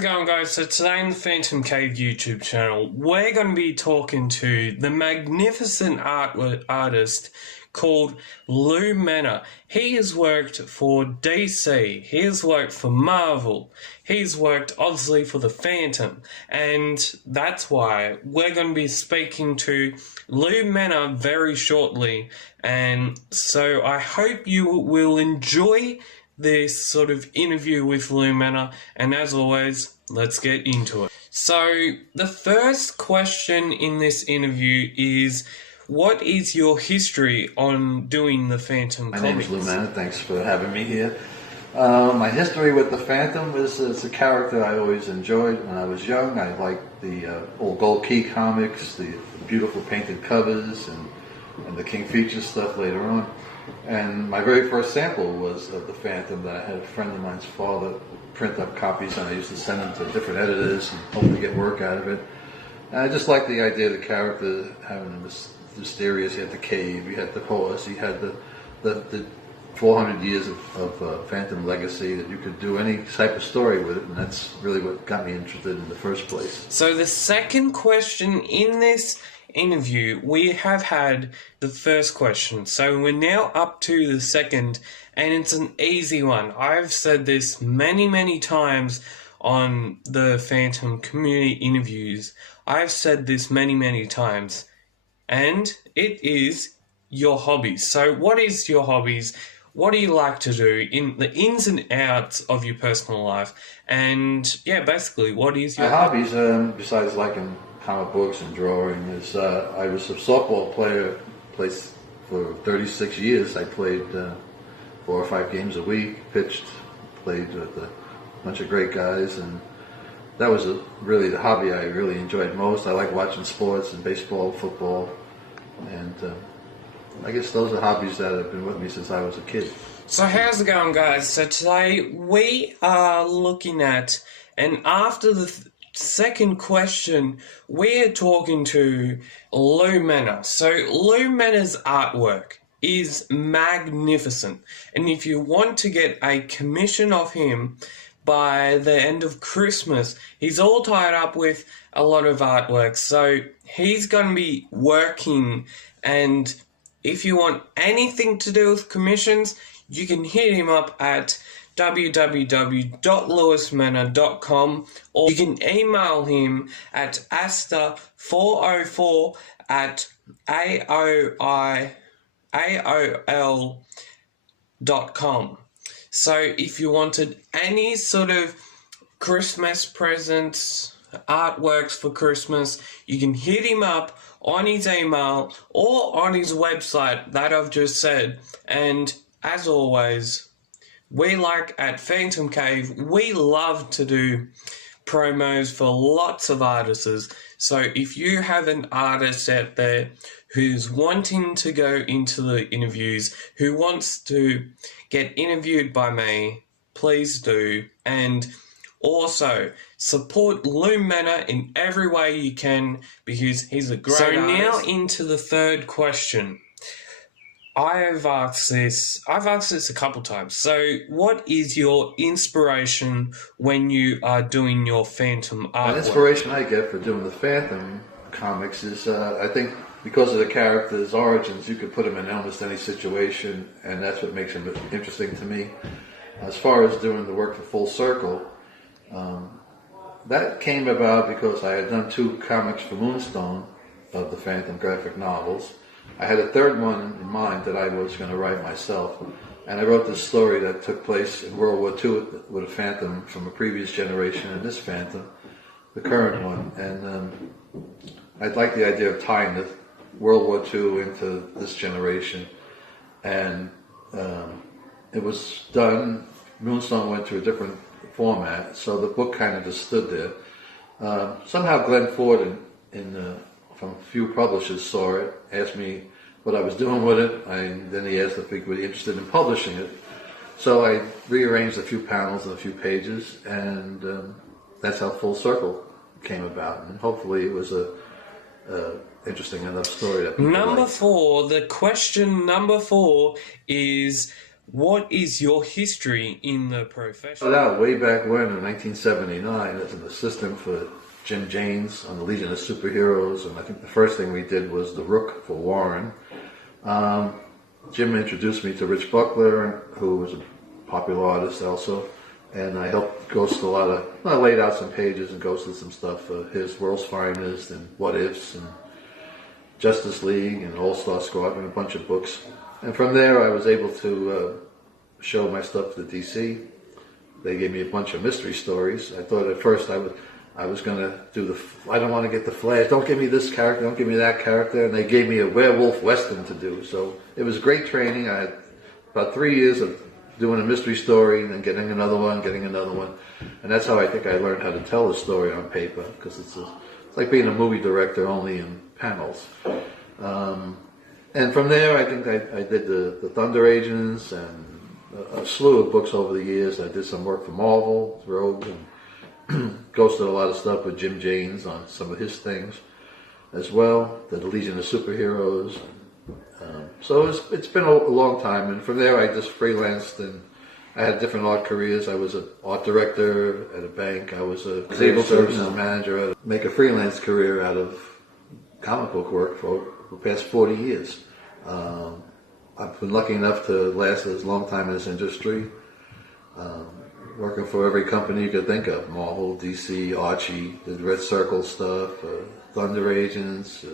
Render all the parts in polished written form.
it going, guys? So today on the PhantomCave YouTube channel, we're going to be talking to the magnificent artist called Lou Manna. He has worked for DC, he has worked for Marvel, he's worked obviously for the Phantom, and that's why we're going to be speaking to Lou Manna very shortly. And so I hope you will enjoy this sort of interview with Lou Manna, and as always, let's get into it. So the first question in this interview is, what is your history on doing the Phantom comics? My name is Lou Manna. Thanks for having me here. My history with the Phantom is it's a character I always enjoyed when I was young. I liked the old Gold Key comics, the beautiful painted covers, and the King Features stuff later on. And my very first sample was of the Phantom that I had a friend of mine's father print up copies, and I used to send them to different editors and hope to get work out of it. And I just liked the idea of the character having this mysterious. He had the cave, he had the horse, he had the 400 years of Phantom legacy, that you could do any type of story with it, and that's really what got me interested in the first place. So the second question in this interview, we have had the first question, so we're now up to the second, and it's an easy one. I've said this many times on the Phantom community interviews. I've said this many times, and it is your hobbies. So what is your hobbies? What do you like to do in the ins and outs of your personal life? And yeah, basically, what is your hobbies? Besides liking comic books and drawing, is I was a softball player. Played for 36 years. I played 4 or 5 games a week. Pitched, played with a bunch of great guys, and that was really the hobby I really enjoyed most. I like watching sports and baseball, football, and I guess those are hobbies that have been with me since I was a kid. So how's it going, guys? So today we are looking at, and after the second question, we're talking to Lou Manna. So Lou Manna's artwork is magnificent, and if you want to get a commission of him by the end of Christmas, he's all tied up with a lot of artwork, so he's going to be working. And if you want anything to do with commissions, you can hit him up at www.lewismanna.com, or you can email him at asta404@aol.com. So if you wanted any sort of Christmas presents, artworks for Christmas, you can hit him up on his email or on his website that I've just said. And as always, we like at PhantomCave, we love to do promos for lots of artists. So if you have an artist out there who's wanting to go into the interviews, who wants to get interviewed by me, please do. And also support Lou Manna in every way you can, because he's a great artist. So now into the third question. I've asked this a couple times. So what is your inspiration when you are doing your Phantom artwork? The inspiration I get for doing the Phantom comics is, I think, because of the character's origins, you could put him in almost any situation, and that's what makes him interesting to me. As far as doing the work for Full Circle, that came about because I had done 2 comics for Moonstone of the Phantom graphic novels. I had a third one in mind that I was going to write myself, and I wrote this story that took place in World War II with a Phantom from a previous generation and this Phantom, the current one. And I'd like the idea of tying the World War II into this generation, and it was done. Moonstone went to a different format, so the book kind of just stood there. Somehow Glenn Ford from a few publishers saw it, asked me what I was doing with it, and then he asked if we would be interested in publishing it. So I rearranged a few panels and a few pages, and that's how Full Circle came about. And hopefully it was a interesting enough story that people Number liked. 4, the question number 4 is, what is your history in the profession? Started out way back when, in 1979, as an assistant for Jim James on the Legion of Superheroes, and I think the first thing we did was the Rook for Warren. Jim introduced me to Rich Buckler, who was a popular artist also, and I helped ghost a lot of, I laid out some pages and ghosted some stuff for his World's Finest and What Ifs and Justice League and All-Star Squadron, a bunch of books. And from there I was able to show my stuff to DC. They gave me a bunch of mystery stories. I thought at first I was going to do I don't want to get the Flash, don't give me this character, don't give me that character, and they gave me a werewolf western to do. So it was great training. I had about 3 years of doing a mystery story and then getting another one, and that's how I think I learned how to tell a story on paper, because it's like being a movie director only in panels. And from there I think I did the Thunder Agents and a slew of books over the years. I did some work for Marvel, Rogue, and ghosted a lot of stuff with Jim James on some of his things as well, the Legion of Superheroes. So it's been a long time, and from there I just freelanced, and I had different art careers. I was an art director at a bank. I was a cable services manager. Make a freelance career out of comic book work for the past 40 years. I've been lucky enough to last as long time in this industry. Working for every company you could think of: Marvel, DC, Archie, the Red Circle stuff, Thunder Agents,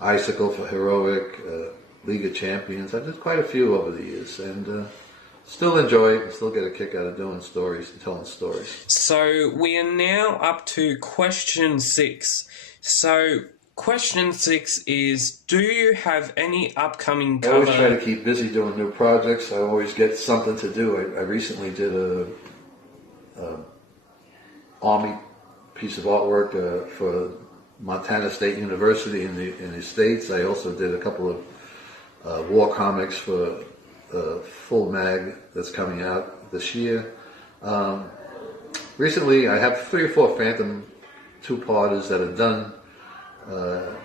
Icicle for Heroic, League of Champions. I did quite a few over the years, and still enjoy it and still get a kick out of doing stories and telling stories. So we are now up to question 6. So question 6 is, do you have any upcoming cover? I always try to keep busy doing new projects. I always get something to do. I recently did a Army piece of artwork for Montana State University in the States. I also did a couple of war comics for full mag that's coming out this year. Recently I have 3 or 4 Phantom 2-parters that are done,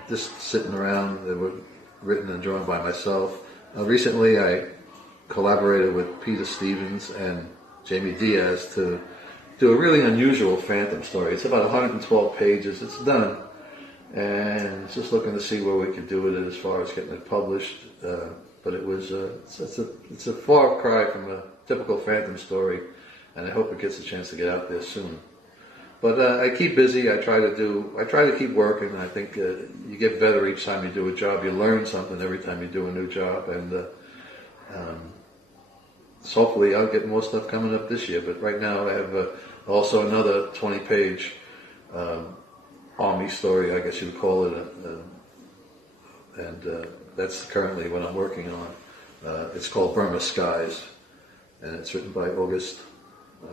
just sitting around. They were written and drawn by myself. Recently I collaborated with Peter Stevens and Jamie Diaz to do a really unusual Phantom story. It's about 112 pages. It's done, and just looking to see where we could do with it as far as getting it published. But it was it's a far cry from a typical Phantom story, and I hope it gets a chance to get out there soon. But I keep busy. I try to keep working. I think you get better each time you do a job. You learn something every time you do a new job, and so hopefully I'll get more stuff coming up this year. But right now I have also another 20-page Army story, I guess you'd call it, and that's currently what I'm working on. It's called Burma Skies, and it's written by August.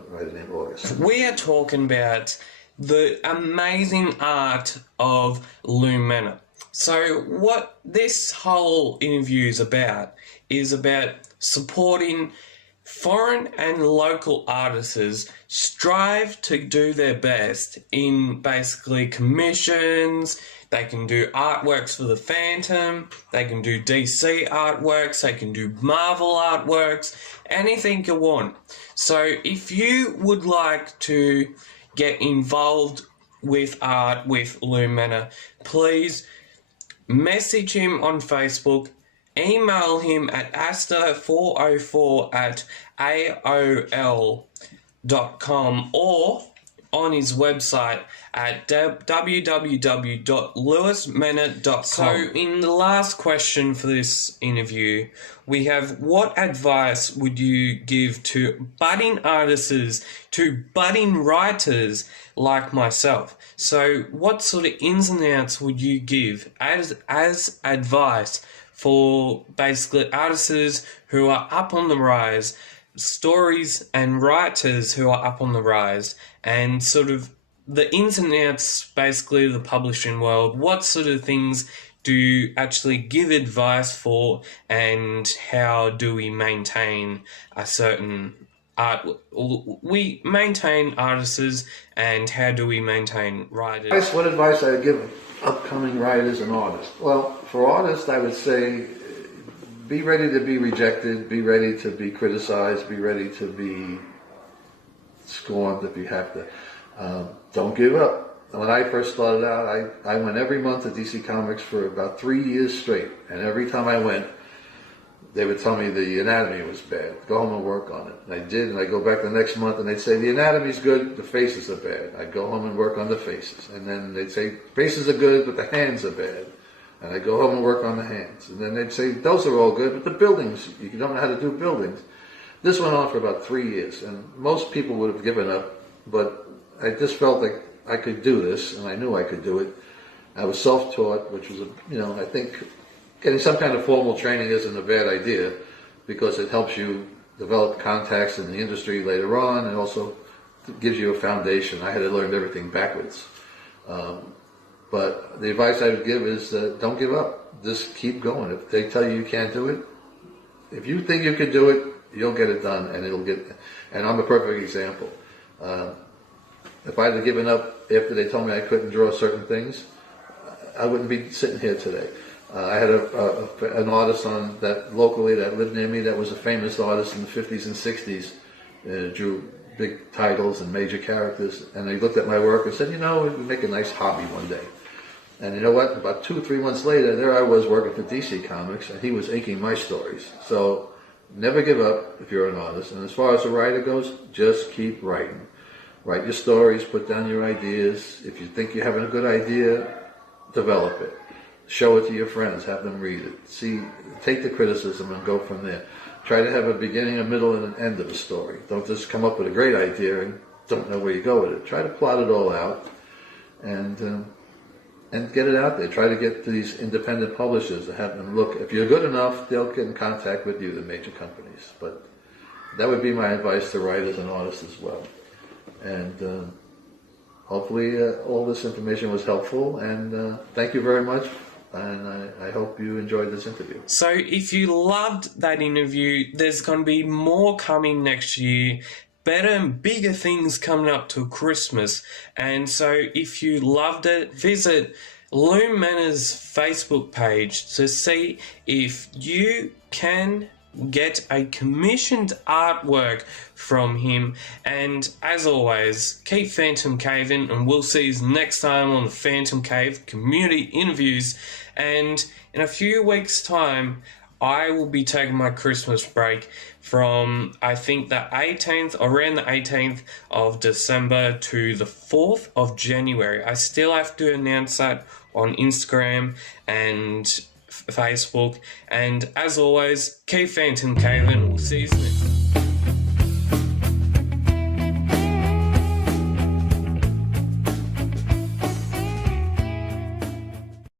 Writer named August. We are talking about the amazing art of Lou Manna. So what this whole interview is about supporting foreign and local artists strive to do their best in basically commissions. They can do artworks for the Phantom, they can do DC artworks, they can do Marvel artworks, anything you want. So if you would like to get involved with art with Lou Manna, please message him on Facebook, email him at asta404@aol.com, or on his website at www.lewismanna.com. So in the last question for this interview, we have, what advice would you give to budding artists, to budding writers like myself? So what sort of ins and outs would you give as advice for basically artists who are up on the rise, stories and writers who are up on the rise, and sort of the ins and outs, basically, of the publishing world? What sort of things do you actually give advice for, and how do we maintain a certain art? We maintain artists, and how do we maintain writers? What advice I would give upcoming writers and artists? Well, for artists, I would say be ready to be rejected, be ready to be criticized, be ready to be scorned if you have to. Don't give up. When I first started out, I went every month to DC Comics for about 3 years straight. And every time I went, they would tell me the anatomy was bad. Go home and work on it. And I did, and I'd go back the next month, and they'd say, the anatomy's good, the faces are bad. I'd go home and work on the faces. And then they'd say, faces are good, but the hands are bad. And I'd go home and work on the hands. And then they'd say, those are all good, but the buildings, you don't know how to do buildings. This went on for about 3 years, and most people would have given up, but I just felt like I could do this, and I knew I could do it. I was self-taught, which was, I think getting some kind of formal training isn't a bad idea because it helps you develop contacts in the industry later on, and also gives you a foundation. I had learned everything backwards. But the advice I would give is don't give up. Just keep going. If they tell you can't do it, if you think you can do it, you'll get it done, and and I'm a perfect example. If I had given up after they told me I couldn't draw certain things, I wouldn't be sitting here today. I had an artist locally that lived near me that was a famous artist in the 50s and 60s, drew big titles and major characters, and they looked at my work and said, it would make a nice hobby one day. And you know what? About 2 or 3 months later, there I was working for DC Comics, and he was inking my stories. So never give up if you're an artist. And as far as a writer goes, just keep writing. Write your stories, put down your ideas. If you think you have a good idea, develop it. Show it to your friends, have them read it. Take the criticism and go from there. Try to have a beginning, a middle, and an end of a story. Don't just come up with a great idea and don't know where you go with it. Try to plot it all out and get it out there. Try to get to these independent publishers and have them look. If you're good enough, they'll get in contact with you, the major companies. But that would be my advice to writers and artists as well. And hopefully all this information was helpful, and thank you very much, and I hope you enjoyed this interview. So if you loved that interview, there's going to be more coming next year, better and bigger things coming up to Christmas. And so if you loved it, visit Lou Manna's Facebook page to see if you can get a commissioned artwork from him. And as always, keep Phantom Caving, and we'll see you next time on the Phantom Cave community interviews. And in a few weeks' time, I will be taking my Christmas break from, I think, the 18th, around the 18th of December to the 4th of January. I still have to announce that on Instagram and Facebook. And as always, keep Phantom Caving. We'll see you next time.